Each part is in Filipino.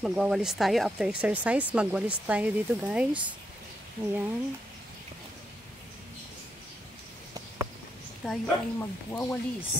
Magwawalis tayo after exercise. Magwalis tayo dito, guys. Ayan. Tayo ay magwawalis.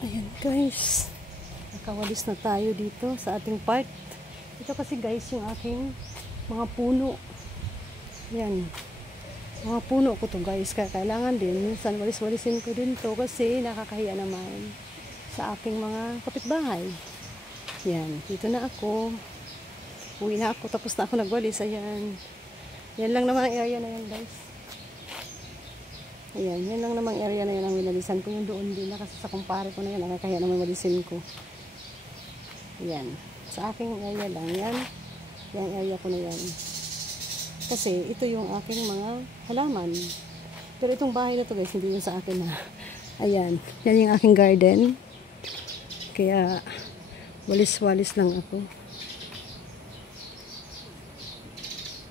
Ayan guys, nakawalis na tayo dito sa ating part. Ito kasi guys yung aking mga puno. Ayan, Mga puno ko to guys, kaya kailangan din minsan walis-walisin ko din to kasi nakakahiya naman sa aking mga kapitbahay. Yan, dito na ako. Uwi na ako, tapos na ako nagwalis. Ayan. Yan lang naman ang area na yan guys. Ayan, yan lang naman area na yan ang winalisan ko. Yung doon din na kasi sa kumpare ko na yan, nakakahiya naman walisin ko. Ayan, sa aking area lang yan. Yung area ko na yan. Kasi ito yung aking mga halaman. Pero itong bahay na to guys, hindi yun sa akin na. Ayan, yan yung aking garden. Kaya walis-walis lang ako.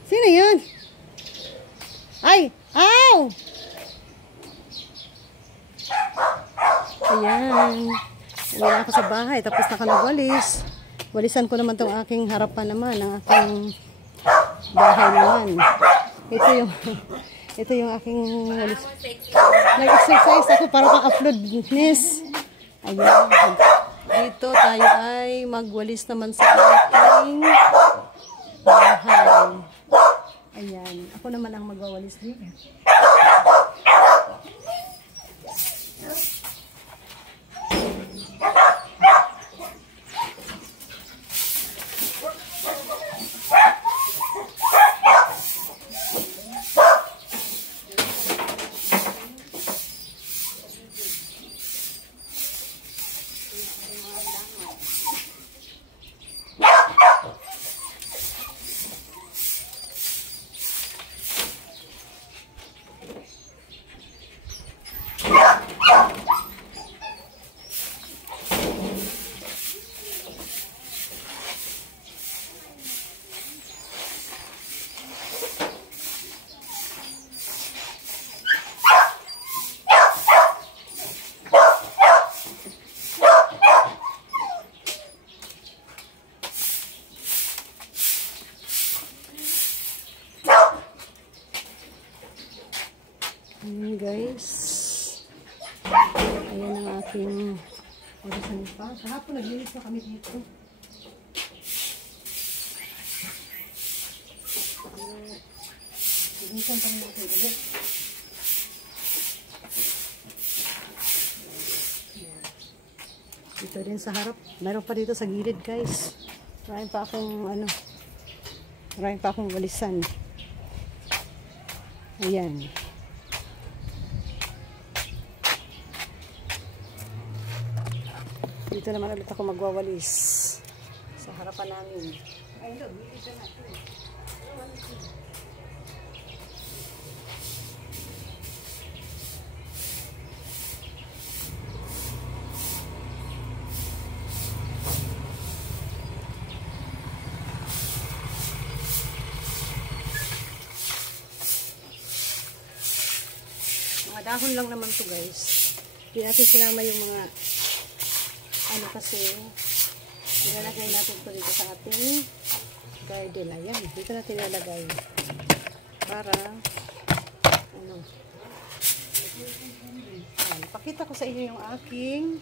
Sino yun? Ay! Ow! Ayan. Uwi na ako sa bahay. Tapos na ako nagwalis. Walisan ko naman itong aking harapan naman. Ang aking bahay naman. Ito yung aking walis. Nag-exercise ako para pang-upload business. Ayan. Dito tayo ay magwalis naman sa aking bahay. Ayan. Ako naman ang magwawalis dito. Ayan guys. Ayan ang aking walisan pa. Kahapon naglinis na kami dito. Linisan kami natin ulit. Dito din sa harap. Meron pa dito sa gilid guys. Marami pa akong walisan. Ayan. Dito naman ulit ako magwawalis sa harapan namin. Ay, look, dito na ito. Mga dahon lang naman to guys. Hindi natin sinama yung mga kasi nilalagay natin ito dito sa ating garden. Ayan, dito natin nilalagay para ayan, pakita ko sa inyo yung aking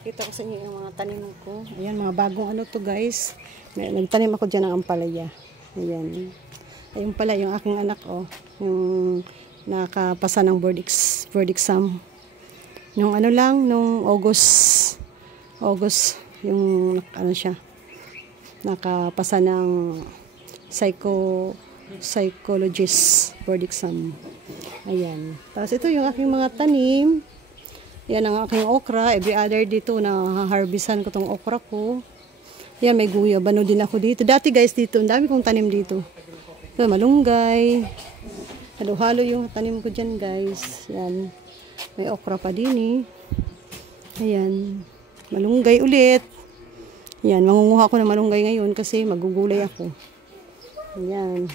pakita ko sa inyo yung mga tanim ko. Ayan, mga bagong ano to guys. Nagtanim ako dyan ng ampalaya. Ayan. Ayun pala yung aking anak yung nakapasa ng board exam. Nung ano lang, nung August yung ano siya. Nakapasa ng psychologist board exam. Ayan. Tapos ito yung aking mga tanim. Yan ang aking okra. Every other dito na harvestan ko tong okra ko. Yan, may guyabano din ako dito. Dati guys dito, ang dami kong tanim dito. Ito, malunggay. Halo-halo yung tanim ko dyan guys. Yan. May okra pa din Ayan. Malunggay ulit. Yan, mangunguha ko ng malunggay ngayon kasi magugulay ako. Ayan.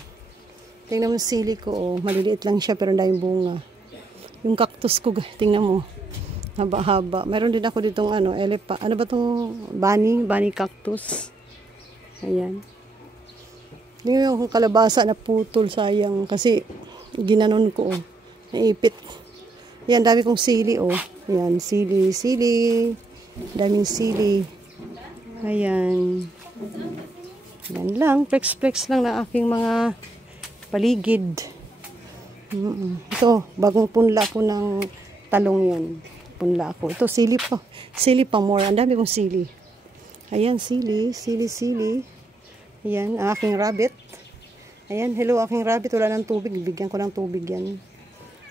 Tingnan mo sili ko, oh. Maliliit lang siya pero ang daming bunga. Yung cactus ko, tingnan mo. Haba-haba. Meron din ako ditong ano, ano ba tong bunny cactus. Ayan. Tingnan mo kung kalabasa na putol, sayang. Kasi ginanon ko, oh. Naipit. Ayan, dami kong sili, oh. Ayan, sili. Daming sili. Ayan. Ayan lang. Flex lang na aking mga paligid. Ito, bagong punla ko ng talong yan. Punla ako. Ito, sili pa. Sili pa more. Ang dami kong sili. Ayan, sili. Ayan, ang aking rabbit. Ayan, hello aking rabbit. Wala ng tubig. Bigyan ko ng tubig yan.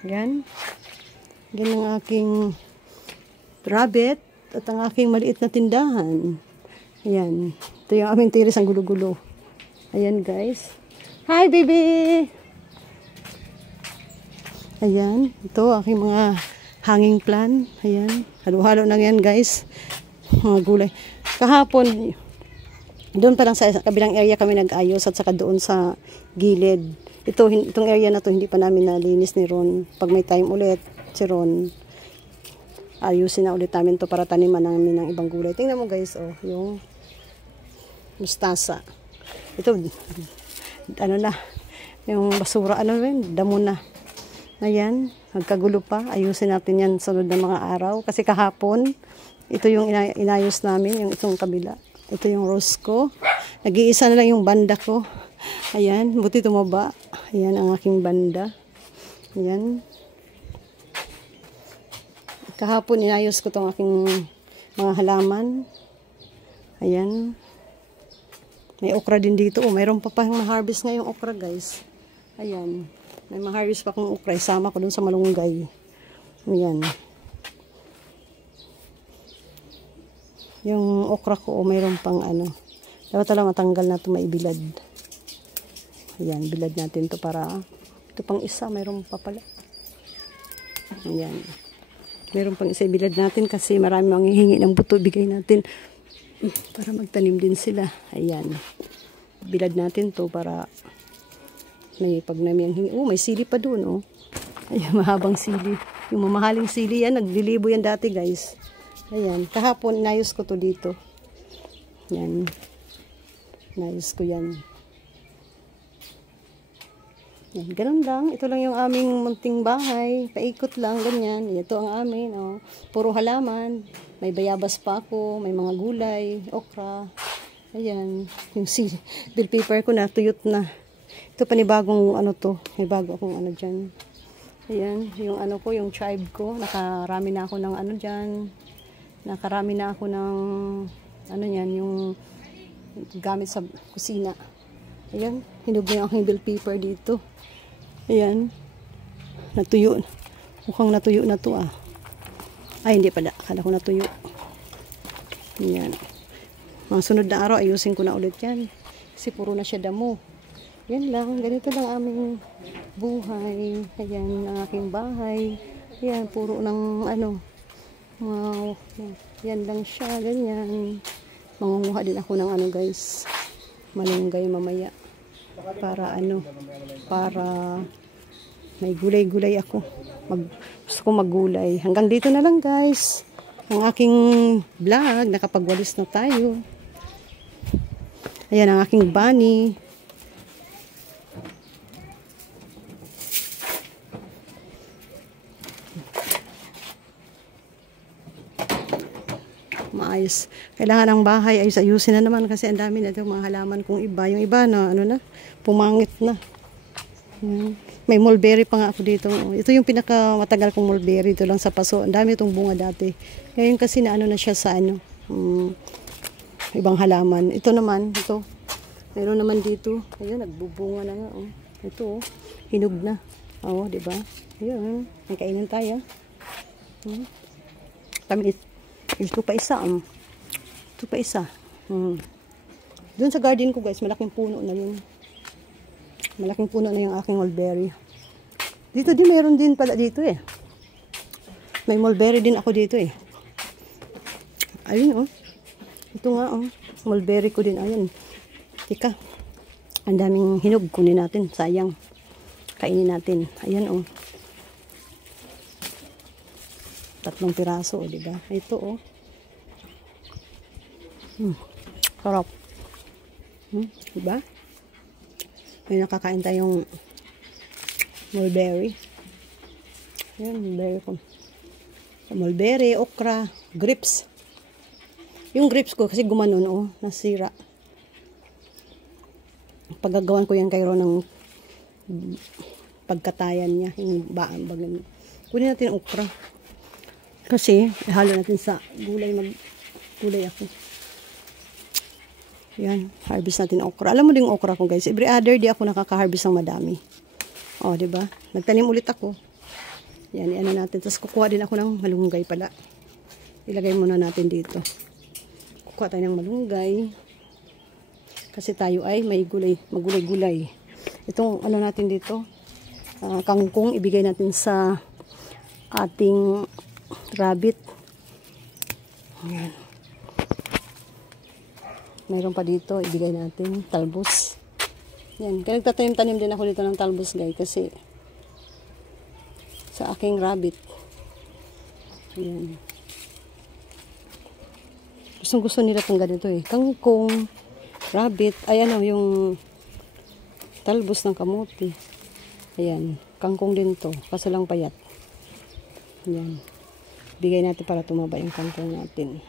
Ayan. Yan ang aking rabbit. At ang aking maliit na tindahan. Ayan. Ito yung aming tiris ang gulo-gulo. Ayan, guys. Hi, baby! Ayan. Ito, aking mga hanging plant. Ayan. Halo-halo na yan, guys. Mga gulay. Kahapon, doon pa lang sa kabilang area kami nag-ayos at saka doon sa gilid. Itong area na to hindi pa namin nalinis ni Ron. Pag may time ulit, si Ron, ayusin na ulit namin to para taniman namin ng ibang gulay. Tingnan mo, guys, oh, yung mustasa. Ito, ano na, yung basura, ano rin, damo na. Ayan, magkagulo pa. Ayusin natin yan sunod na mga araw. Kasi kahapon, ito yung inayos namin, yung itong kabila. Ito yung rose ko. Nag-iisa na lang yung banda ko. Ayan, buti tumaba. Ayan ang aking banda. Ayan. Kahapon, inayos ko itong aking mga halaman. Ayan. May okra din dito. Oh, mayroon pa pang ma-harvest ngayong okra, guys. Ayan. May ma-harvest pa kong okra. Isama ko dun sa malunggay. Ayan. Yung okra ko, oh, mayroon pang ano. Dapat lang matanggal na ito, maibilad. Ayan, bilad natin to para, ito pang isa, mayroon pa pala. Ayan. Mayroon pang isa, bilad natin kasi marami mga hihingi ng buto, bigay natin para magtanim din sila. Ayan. Bilad natin to para may pagnami ang hingi. Oh, may sili pa doon, oh. Ayan, mahabang sili. Yung mamahaling sili yan, naglilibo yan dati, guys. Ayan, kahapon inayos ko to dito. Ayan. Inayos ko yan. Ayan, ganun lang. Ito lang yung aming munting bahay. Paikot lang, ganyan. Ito ang amin, oh. Puro halaman. May bayabas pa ako. May mga gulay, okra. Ayan. Yung bill paper ko na, tuyot na. Ito panibagong ano to. May bago akong ano dyan. Ayan. Yung ano ko, yung tribe ko. Nakarami na ako ng ano dyan. Nakarami na ako ng ano yan, yung gamit sa kusina. Ayan. Hinog na yung aking bill paper dito. Ayan. Natuyo. Mukhang natuyo na to, ah. Ay, hindi pala. Akala ko natuyo. Ayan. Mga sunod na araw, ayusin ko na ulit yan. Kasi puro na siya damo. Yan lang. Ganito lang aming buhay. Ayan, ang aking bahay. Ayan, puro ng ano. Wow. Yan lang siya. Ganyan. Mangunguha din ako ng ano, guys. Malunggay mamaya. Para ano. Para may gulay-gulay ako. Gusto ko maggulay. Hanggang dito na lang, guys. Ang aking vlog. Nakapagwalis na tayo. Ayan ang aking bunny. Maayos. Kailangan ng bahay ay ayusin na naman kasi ang dami na itong mga halaman kong iba. Yung iba na ano na, pumangit na. May mulberry pa nga ako dito. Ito yung pinakamatagal kong mulberry. Ito lang sa paso. Ang dami itong bunga dati. Ngayon kasi na ano na siya sa ano, ibang halaman. Ito naman, ito. Meron naman dito. Ayun, nagbubunga na nga. Oh. Ito, oh, hinog na. Oo, diba? Ayun, may kainin tayo. Tamis. Ito pa isa. Ito pa isa. Doon sa garden ko, guys, malaking puno na yun. Malaking puno na yung aking mulberry. Dito din, mayroon din pala dito eh. May mulberry din ako dito eh. Ayun, oh. Ito nga, oh. Mulberry ko din. Ayun. Tika. Ang daming hinog, kunin natin. Sayang. Kainin natin. Ayan, oh. 3 piraso, di ba? Ito, oh. Sarap. Di ba? May nakakain tayong mulberry. Ayan, mulberry ko. Mulberry, okra, grapes. Yung grapes ko, kasi gumanon, oh. Nasira. Paggagawan ko yan kayo ng pagkatayan niya. Yung baan. Kunin natin ang okra. Kasi, ihalo natin sa gulay. Gulay ako. Yan. Harvest natin okra. Alam mo din yung okra ko, guys. Every other day ako nakaka-harvest ng madami. O, diba? Nagtanim ulit ako. Yan. Iano natin. Tapos kukuha din ako ng malunggay pala. Ilagay muna natin dito. Kukuha tayo ng malunggay. Kasi tayo ay may gulay. Magulay-gulay. Itong ano natin dito. Kangkong. Ibigay natin sa ating rabbit. Ayan. Mayroon pa dito, ibigay natin talbos. Yan, kaya nagtatanim-tanim din ako dito ng talbos, guys, kasi sa aking rabbit. Yan. Gustong-gusto nila itong ganito eh. Kangkong, rabbit, ay ano, yung talbos ng kamuti. Ayan, kangkong din to, kaso lang payat. Yan. Bigay natin para tumaba yung kangkong natin.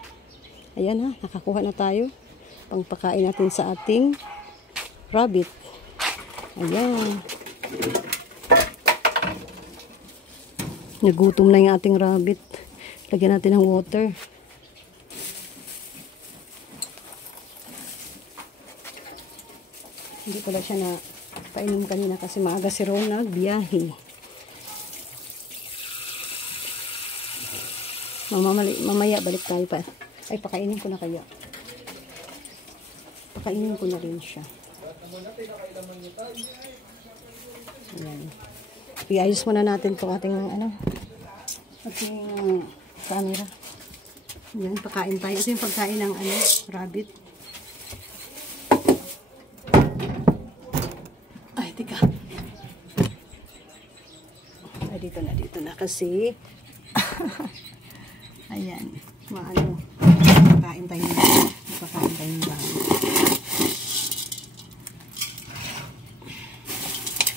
Ayan ha, nakakuha na tayo. Pangpakain natin sa ating rabbit. Ayan. Nagutom na yung ating rabbit. Lagyan natin ng water. Hindi pala siya na painom kanina kasi maaga si Ron nagbiyahe. Mamaya balik tayo pa. Ay, pakainin ko na kaya. Pakainin ko na rin siya. Ayan. I-ayos muna natin itong ating camera. Ayan, pakain tayo. Ito yung pagkain ng rabbit. Ay, tika. Ay, dito na kasi. Ayan, pakain tayo ng rabbit.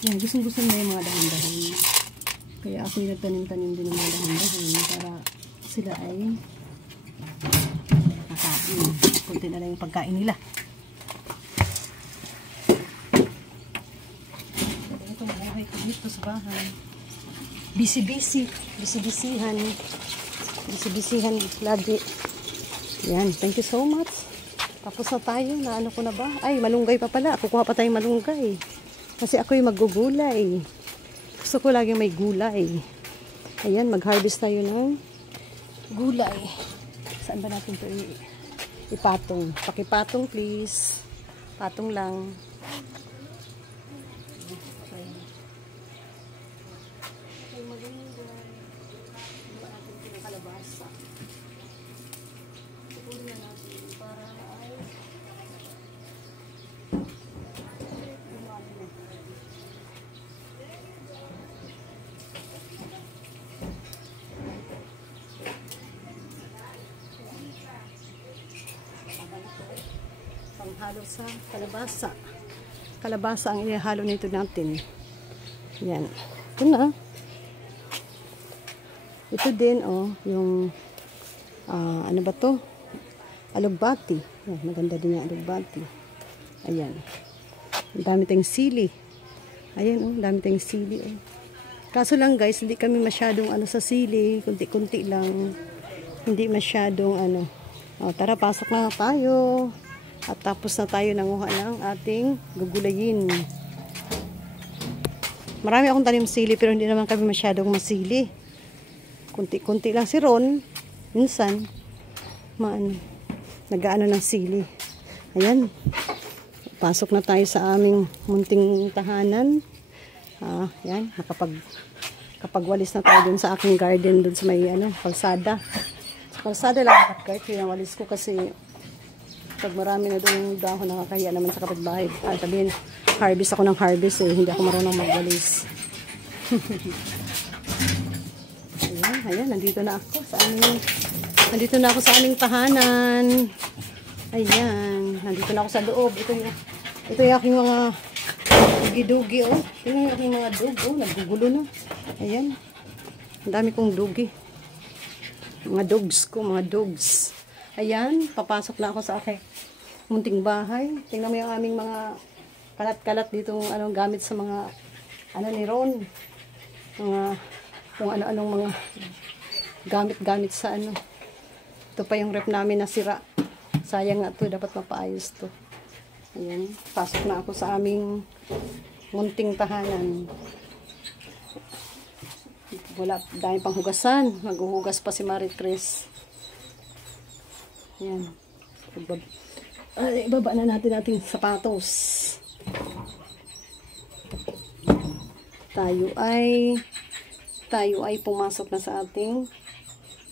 Yan, gusto na yung mga dahan-dahan. Kaya ako yung nagtanim-tanim din ng mga dahan-dahan para sila ay nakain. Kunti na lang yung pagkain nila. Ito ang buhay ko dito sa bahay. Busy-busyhan lagi. Yan, thank you so much. Tapos na tayo, naano ko na ba? Ay, malunggay pa pala. Kukuha pa tayong malunggay. Kasi ako yung maggugulay. Gusto ko lagi may gulay. Ayan, mag-harvest tayo ng gulay. Saan ba natin ito ipatong? Pakipatong please. Patong lang. Panghalo sa kalabasa. Kalabasa ang ihalo nito natin. Yan. Ito na. Ito din, oh, yung ano ba to? Alugbati. Oh, maganda din yung alugbati. Ayan. Ang dami tayong sili. Ayan, oh, dami tayong sili, oh. Kaso lang, guys, hindi kami masyadong sa sili. Kunti-kunti lang. Hindi masyadong Oh, tara, pasok na tayo. At tapos na tayo nanguha ng ating gugulayin. Marami akong tanim sili pero hindi naman kami masyadong masili. Kunti-kunti lang si Ron. Minsan, nag-aano ng sili. Ayan. Pasok na tayo sa aming munting tahanan. Yan. Kapagwalis na tayo dun sa aking garden, dun sa may kalsada. Sa kalsada lang kahit pinawalis ko kasi pag marami na doon yung dahon, nakakahiya naman sa kapitbahay. Sabihin, Harvest ako ng harvest eh. Hindi ako marunong magwalis. Ayan, nandito na ako sa aming tahanan. Ayan, nandito na ako sa loob. Ito yung aking mga dugi-dugi, oh. Ito yung aking mga dug, oh. Nagugulo na. Ayan. Ang dami kong dugi. Mga dogs. Ayan, papasok na ako sa aking munting bahay. Tingnan mo yung aming mga kalat-kalat dito, gamit sa mga, ni Ron. Kung ano-anong mga gamit-gamit sa Ito pa yung rep namin na sira. Sayang nga to, dapat mapaayos to. Ayan, pasok na ako sa aming munting tahanan. Wala, dahil pang hugasan. Maghuhugas pa si Marie Chris. Ayan. Ibaba na natin ating sapatos. Tayo ay pumasok na sa ating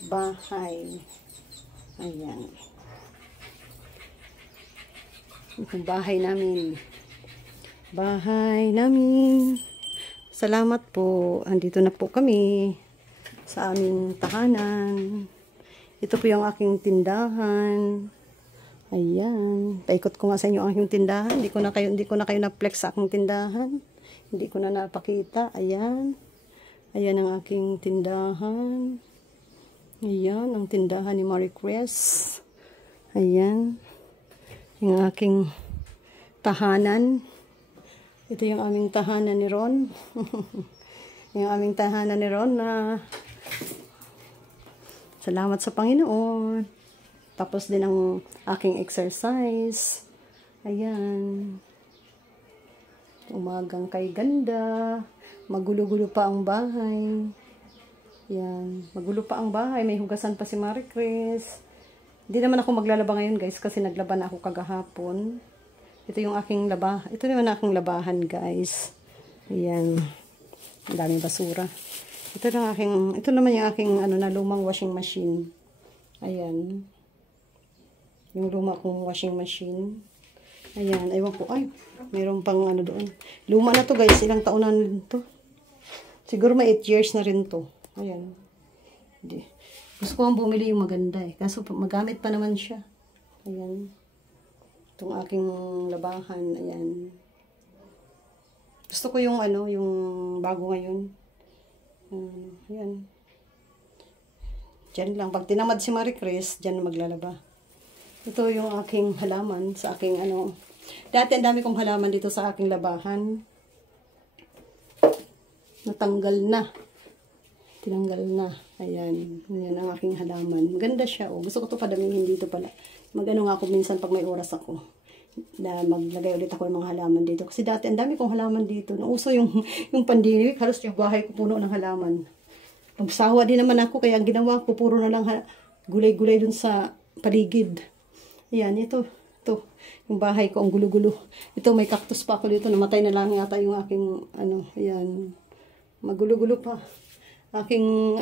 bahay. Ayan. Ito bahay namin. Salamat po. Andito na po kami sa aming tahanan. Ito po yung aking tindahan. Ayan. Paikot ko nga sa inyo ang aking tindahan. Hindi ko na kayo na-flex sa aking tindahan. Hindi ko na napakita. Ayan. Ayan ang aking tindahan. Ayan ang tindahan ni Marie Chris. Ayan. Yung aking tahanan. Ito yung aming tahanan ni Ron. Yung aming tahanan ni Ron na salamat sa Panginoon. Tapos din ang aking exercise. Ayan. Umagang kay ganda. Magulo-gulo pa ang bahay. Yan. Magulo pa ang bahay. May hugasan pa si Marie Chris. Hindi naman ako maglalaba ngayon guys kasi naglaba na ako kagahapon. Ito yung aking Ito naman aking labahan guys. Ayan. Ang daming basura. Ito naman yung aking na lumang washing machine. Ayan. Yung luma kong washing machine. Ayan. Ewan ko. Ay, mayroon pang doon. Luma na to guys. Ilang taon na to. Siguro may 8 years na rin to. Ayan. Hindi. Gusto ko ang bumili yung maganda eh. Kaso magamit pa naman siya. Ayan. Itong aking labahan. Ayan. Gusto ko yung yung bago ngayon. Ayan. Diyan lang. Pag tinamad si Marie Chris, diyan maglalaba. Ito yung aking halaman sa aking Dati ang dami kong halaman dito sa aking labahan. Natanggal na. Tinanggal na. Ayan. Ayan ang aking halaman. Maganda siya. Oh. Gusto ko ito padamihin dito pala. Mag-ano nga ako minsan pag may oras ako. Na maglagay ulit ako ng mga halaman dito. Kasi dati ang dami kong halaman dito. Nauso yung pandemic. Halos yung bahay ko puno ng halaman. Magsawa din naman ako. Kaya ang ginawa ko puro na lang gulay-gulay dun sa paligid. Ayan. Ito. Yung bahay ko ang gulo-gulo. Ito may cactus pa ako dito. Namatay na lang yata yung aking ayan. Magulo-gulo pa. Aking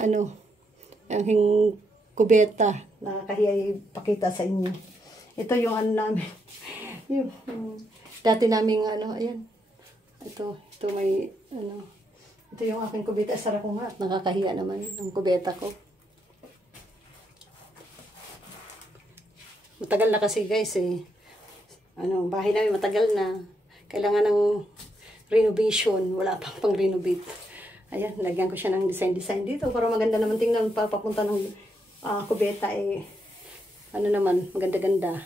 kubeta na kahiya ipakita sa inyo. Ito yung namin. Dati naming ayan. Ito may ito yung aking kubeta. Sarap ko nga at nakakahiya naman ang kubeta ko. Matagal na kasi guys eh. Bahay namin matagal na. Kailangan ng renovation. Wala pang renovate. Ayan, lagyan ko siya ng design dito para maganda naman tingnan papunta ng kubeta eh. Naman, maganda-ganda.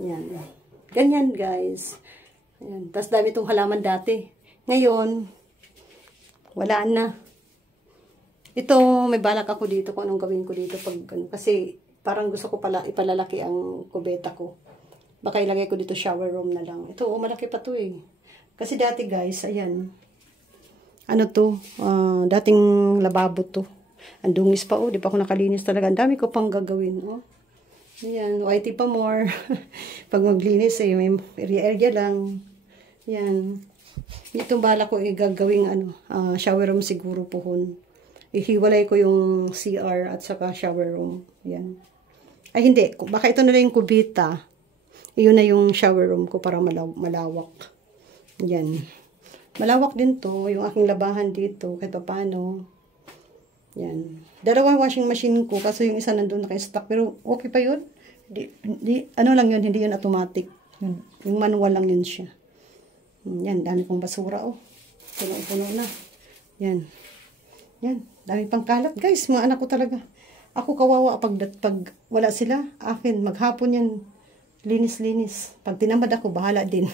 Ayan. Ganyan guys. Ayan. Tapos dami itong halaman dati. Ngayon, wala na. Ito, may balak ako dito kung anong gawin ko dito. Kasi parang gusto ko pala ipalalaki ang kubeta ko. Baka ilagay ko dito shower room na lang. Ito, malaki pa to eh. Kasi dati guys, ayan. Dating lababo to. Ang dungis pa, di pa ako nakalinis talaga. Ang dami ko pang gagawin, Ayan, whitey pa more. Pag maglinis, may area lang. Ayan. Itong bala ko, gagawing, shower room siguro pohon. Ihiwalay ko yung CR at saka shower room. Ayan. Ay, hindi. Baka ito na lang yung kubita. Iyon na yung shower room ko para malawak. Yan. Malawak din to, yung aking labahan dito, kahit paano. Yan. Dalawang washing machine ko, kaso yung isa nandun naka-stock, pero okay pa yun. Ano lang yun, hindi yun automatic. Yung manual lang yun siya. Yan, dami kong basura, oh. Puno-puno na. Yan. Yan, dami pang kalat, guys. Mga anak ko talaga. Ako kawawa pag wala sila, akin, maghapon yan. Linis-linis. Pag tinamad ako, bahala din.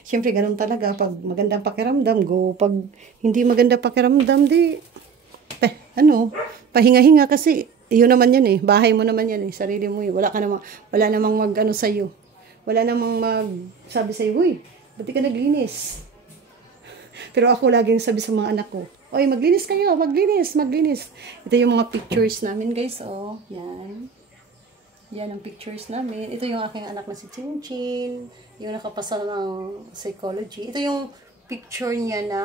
Siyempre, ganun talaga. Pag magandang pakiramdam, go. Pag hindi maganda pakiramdam, di, pahinga-hinga kasi, yun naman yan eh. Bahay mo naman yan eh. Sarili mo yun. Wala namang mag-ano sa'yo. Wala namang sabi sa'yo, huy, ba't di ka naglinis? Pero ako laging sabi sa mga anak ko, oy, maglinis kayo, maglinis. Ito yung mga pictures namin, guys. Oh, yan. Yan ang pictures namin. Ito yung aking anak na si Chinchin. Yung nakapasa ng psychology. Ito yung picture niya na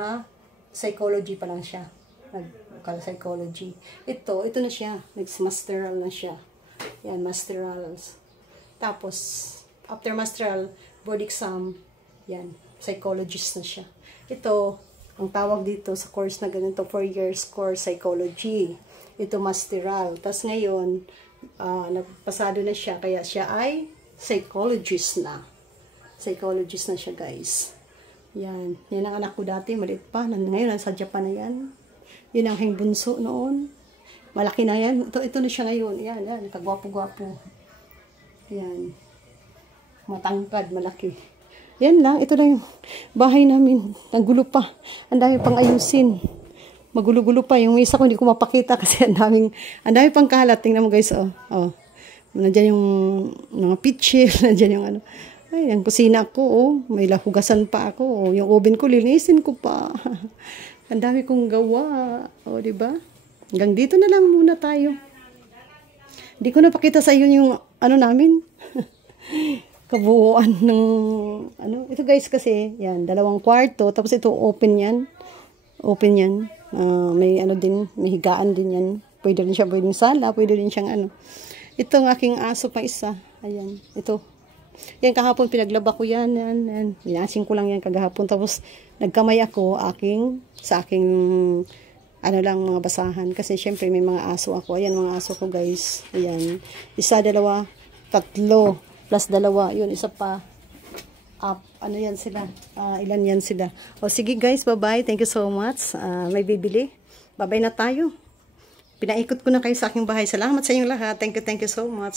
psychology pa lang siya. Nagkala psychology. Ito na siya. Nag-masteral na siya. Yan, masterals. Tapos, after masteral, board exam. Yan, psychologist na siya. Ito, ang tawag dito sa course na ganito, 4 years course, psychology. Ito, masteral. Tapos ngayon, nagpasado na siya, kaya siya ay psychologist na. Psychologist na siya, guys. Yan. Yan ang anak ko dati, maliit pa. Ngayon, nasa Japan na yan. Yun ang aking bunso noon. Malaki na yan. Ito na siya ngayon. Yan, yan. Kagwapo-gwapo. Yan. Matangkad, malaki. Yan lang. Ito lang yung bahay namin. Ang gulo pa. Ang dami pang ayusin. Magulo-gulo pa. Yung isa ko hindi ko mapakita kasi ang dami pang kalat. Tingnan mo, guys. Oh. Nandiyan yung mga pitchil. Nandiyan yung ano. Ay, ang kusina ko. Oh. May lahugasan pa ako. Oh. Yung oven ko, linisin ko pa. Ang dami kong gawa. O, diba? Hanggang dito na lang muna tayo. Hindi ko napakita sa iyo yung ano namin. Kabuuan ng ano. Ito, guys, kasi, yan, 2 kwarto. Tapos ito, open yan. Open yan. May ano din, may higaan din yan. Pwede rin siya, pwedeng sala, pwede rin siyang ano. Ito ang aking aso pa isa. Ayan, ito. Yan kahapon pinaglaba ko yan. Binasin ko lang yan kagahapon. Tapos nagkamay ako sa aking ano lang mga basahan. Kasi syempre may mga aso ako. Ayan mga aso ko, guys. Ayan. 1, 2, 3 plus 2. Yun, isa pa. Ano yan sila? Ilan yan sila? O sige, guys, bye-bye. Thank you so much. May bibili. Bye-bye na tayo. Pinaikot ko na kayo sa aking bahay. Salamat sa inyong lahat. Thank you so much.